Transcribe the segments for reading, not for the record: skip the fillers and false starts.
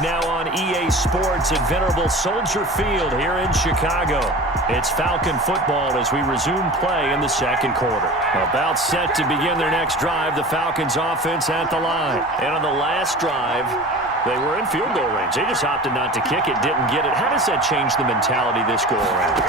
back now on EA Sports at Venerable Soldier Field here in Chicago. It's Falcon football as we resume play in the second quarter. About set to begin their next drive, the Falcons offense at the line. And on the last drive, they were in field goal range. They just opted not to kick it, didn't get it. How does that change the mentality this go around?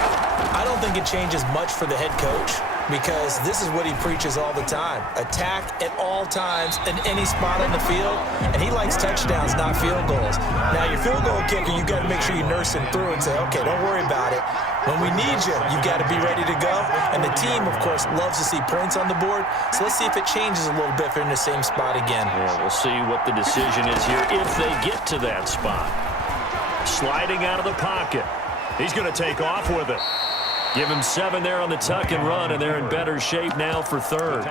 I don't think it changes much for the head coach, because this is what he preaches all the time. Attack at all times in any spot on the field, and he likes touchdowns, not field goals. Now, your field goal kicker, you've got to make sure you nurse him through and say, okay, don't worry about it. When we need you, you've got to be ready to go. And the team, of course, loves to see points on the board. So let's see if it changes a little bit if they're in the same spot again. Yeah, we'll see what the decision is here if they get to that spot. Sliding out of the pocket. He's going to take off with it. Give him 7 there on the tuck and run, and they're in better shape now for third.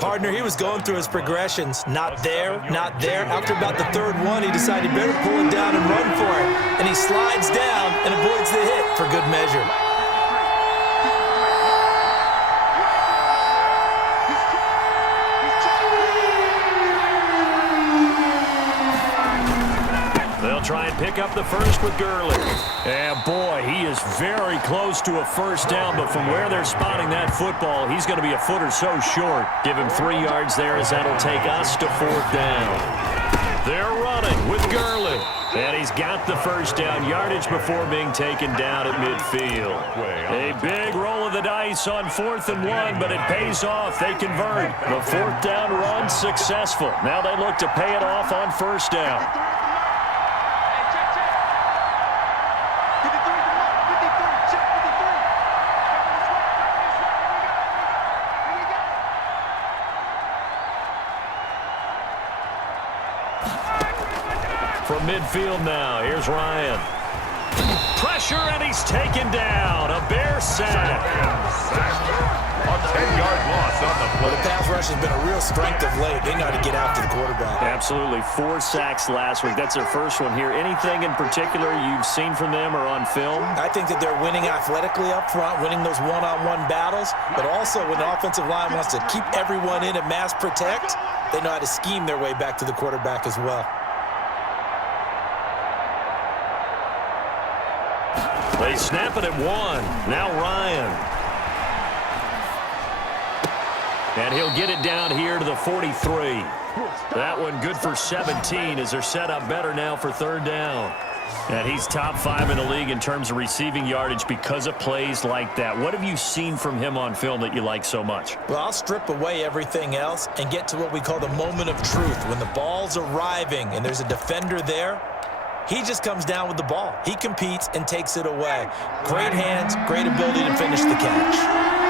Partner, he was going through his progressions. Not there, not there. After about the third one, he decided he better pull it down and run for it. And he slides down and avoids the hit for good measure. Try and pick up the first with Gurley. And boy, he is very close to a first down, but from where they're spotting that football, he's going to be a foot or so short. Give him 3 yards there as that'll take us to 4th down. They're running with Gurley. And he's got the first down yardage before being taken down at midfield. A big roll of the dice on 4th and 1, but it pays off. They convert. The 4th down run successful. Now they look to pay it off on first down. From midfield now, here's Ryan. Pressure, and he's taken down. A Bear sack. A 10-yard loss on the play. Well, the pass rush has been a real strength of late. They know how to get after the quarterback. Absolutely. 4 sacks last week. That's their first one here. Anything in particular you've seen from them or on film? I think that they're winning athletically up front, winning those one-on-one battles, but also when the offensive line wants to keep everyone in and mass protect, they know how to scheme their way back to the quarterback as well. They snap it at 1. Now Ryan. And he'll get it down here to the 43. That one good for 17 as they're set up better now for 3rd down. And he's top 5 in the league in terms of receiving yardage because of plays like that. What have you seen from him on film that you like so much? Well, I'll strip away everything else and get to what we call the moment of truth. When the ball's arriving and there's a defender there, he just comes down with the ball. He competes and takes it away. Great hands, great ability to finish the catch.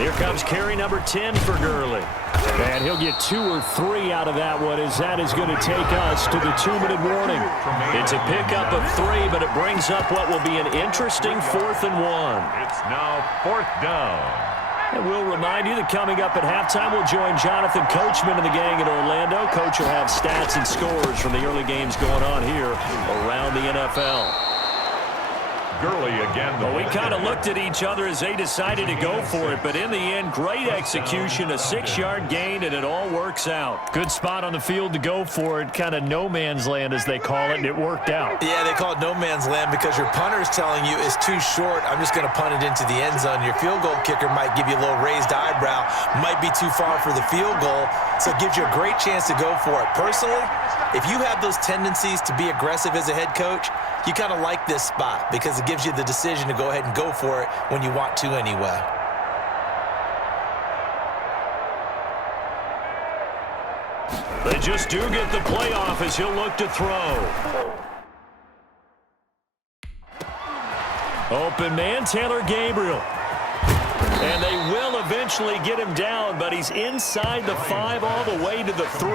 Here comes carry number 10 for Gurley. And he'll get 2 or 3 out of that one as that is going to take us to the 2-minute warning. It's a pickup of 3, but it brings up what will be an interesting 4th and 1. It's now 4th down. And we'll remind you that coming up at halftime, we'll join Jonathan Coachman and the gang in Orlando. Coach will have stats and scores from the early games going on here around the NFL. Gurley again. Well, we kind of looked at each other as they decided to go for it, but in the end, great execution, a 6-yard gain, and it all works out. Good spot on the field to go for it, kind of no man's land as they call it, and it worked out. Yeah, they call it no man's land because your punter's telling you it's too short. I'm just going to punt it into the end zone. Your field goal kicker might give you a little raised eyebrow, might be too far for the field goal, so it gives you a great chance to go for it. Personally, if you have those tendencies to be aggressive as a head coach, you kind of like this spot because it gives you the decision to go ahead and go for it when you want to anyway. They just do get the playoff as he'll look to throw. Open man, Taylor Gabriel. And they will eventually get him down, but he's inside the 5 all the way to the 3.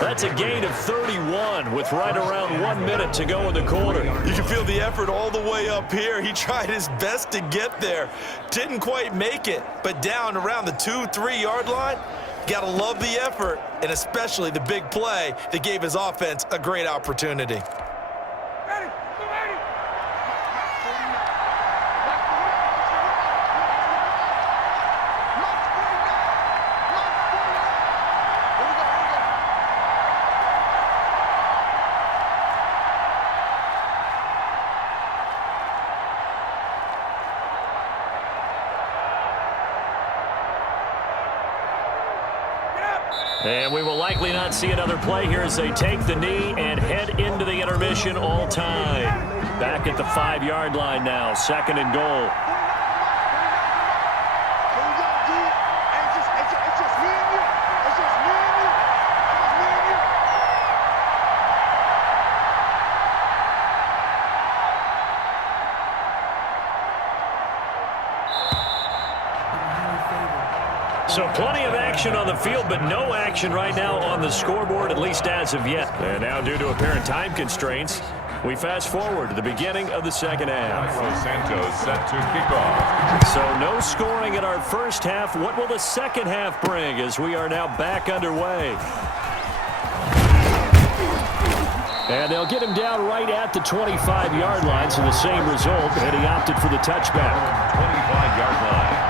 That's a gain of 31 with right around 1 minute to go in the quarter. You can feel the effort all the way up here. He tried his best to get there. Didn't quite make it, but down around the 2-3 yard line. Gotta love the effort, and especially the big play that gave his offense a great opportunity. And we will likely not see another play here as they take the knee and head into the intermission all time. Back at the 5-yard line now, 2nd and goal. So plenty of action on the field, but no action right now on the scoreboard, at least as of yet. And now due to apparent time constraints, we fast forward to the beginning of the second half. Santos set to kick off. So no scoring in our first half. What will the second half bring as we are now back underway? And they'll get him down right at the 25-yard line, so the same result, and he opted for the touchback. 25-yard line.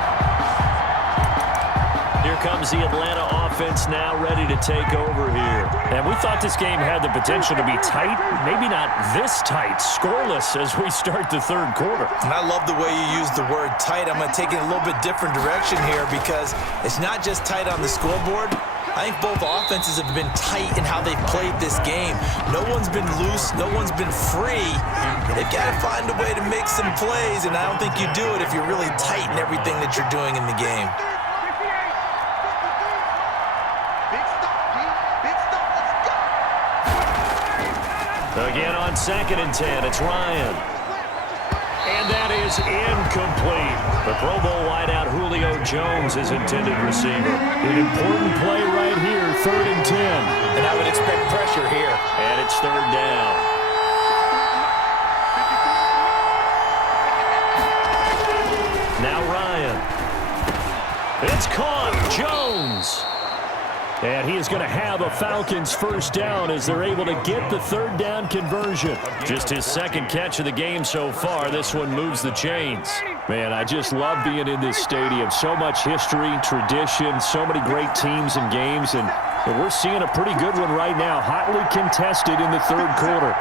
Here comes the Atlanta offense now ready to take over here. And we thought this game had the potential to be tight, maybe not this tight, scoreless as we start the third quarter. And I love the way you use the word tight. I'm going to take it a little bit different direction here because it's not just tight on the scoreboard. I think both offenses have been tight in how they've played this game. No one's been loose. No one's been free. They've got to find a way to make some plays, and I don't think you do it if you're really tight in everything that you're doing in the game. Again on 2nd and 10, it's Ryan. And that is incomplete. The Pro Bowl wideout Julio Jones is intended receiver. An important play right here, 3rd and 10. And I would expect pressure here. And it's 3rd down. Now Ryan. It's caught. Jones. And he is going to have a Falcons first down as they're able to get the 3rd down conversion. Just his 2nd catch of the game so far. This one moves the chains. Man, I just love being in this stadium. So much history, tradition, so many great teams and games. And we're seeing a pretty good one right now. Hotly contested in the 3rd quarter.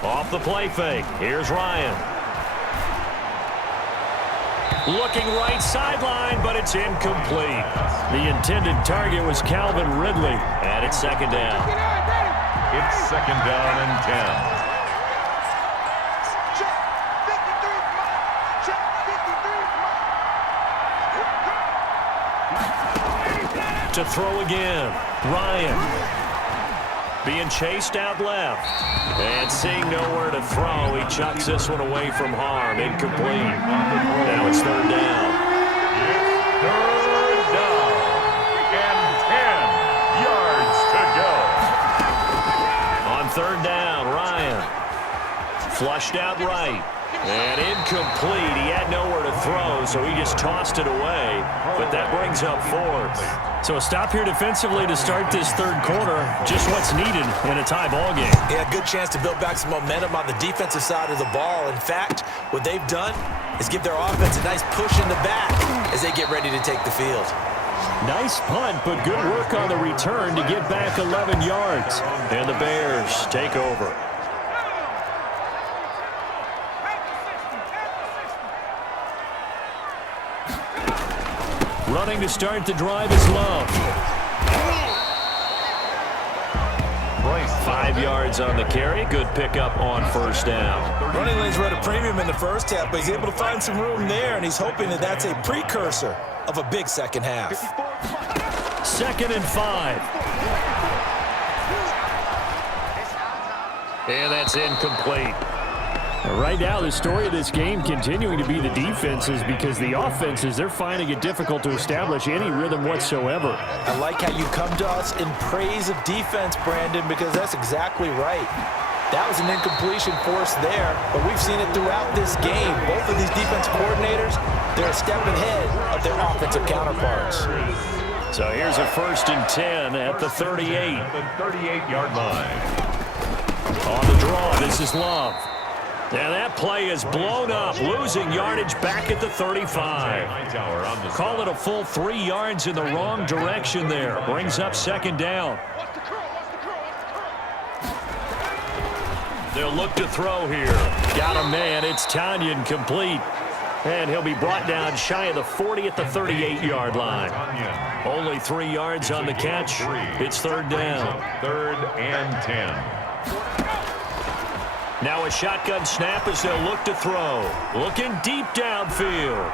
Off the play fake. Here's Ryan. Looking right sideline, but it's incomplete. The intended target was Calvin Ridley, and it's 2nd down. It's 2nd down and 10. To throw again. Ryan. Being chased out left. And seeing nowhere to throw, he chucks this one away from harm. Incomplete. Now it's 3rd down. It's 3rd down. And 10 yards to go. On 3rd down, Ryan. Flushed out right. And incomplete. He had nowhere to throw, so he just tossed it away. But that brings up 4th. So a stop here defensively to start this 3rd quarter. Just what's needed in a tie ball game. Yeah, good chance to build back some momentum on the defensive side of the ball. In fact, what they've done is give their offense a nice push in the back as they get ready to take the field. Nice punt, but good work on the return to get back 11 yards. And the Bears take over. Running to start the drive is Love. Bryce 5 yards on the carry. Good pickup on first down. Running lanes were at a premium in the first half, but he's able to find some room there, and he's hoping that that's a precursor of a big second half. 2nd and 5. And that's incomplete. Right now, the story of this game continuing to be the defenses, because the offenses, they're finding it difficult to establish any rhythm whatsoever. I like how you come to us in praise of defense, Brandon, because that's exactly right. That was an incompletion forced there, but we've seen it throughout this game. Both of these defense coordinators, they're a step ahead of their offensive counterparts. So here's a 1st and 10 at the 38. The 38-yard line. On the draw, this is Love. And that play is blown up, losing yardage back at the 35. Call it a full 3 yards in the wrong direction there. Brings up 2nd down. They'll look to throw here. Got a man. It's Tanyan, complete. And he'll be brought down shy of the 40 at the 38-yard line. Only 3 yards on the catch. It's 3rd down. 3rd and 10. Now a shotgun snap as they'll look to throw. Looking deep downfield.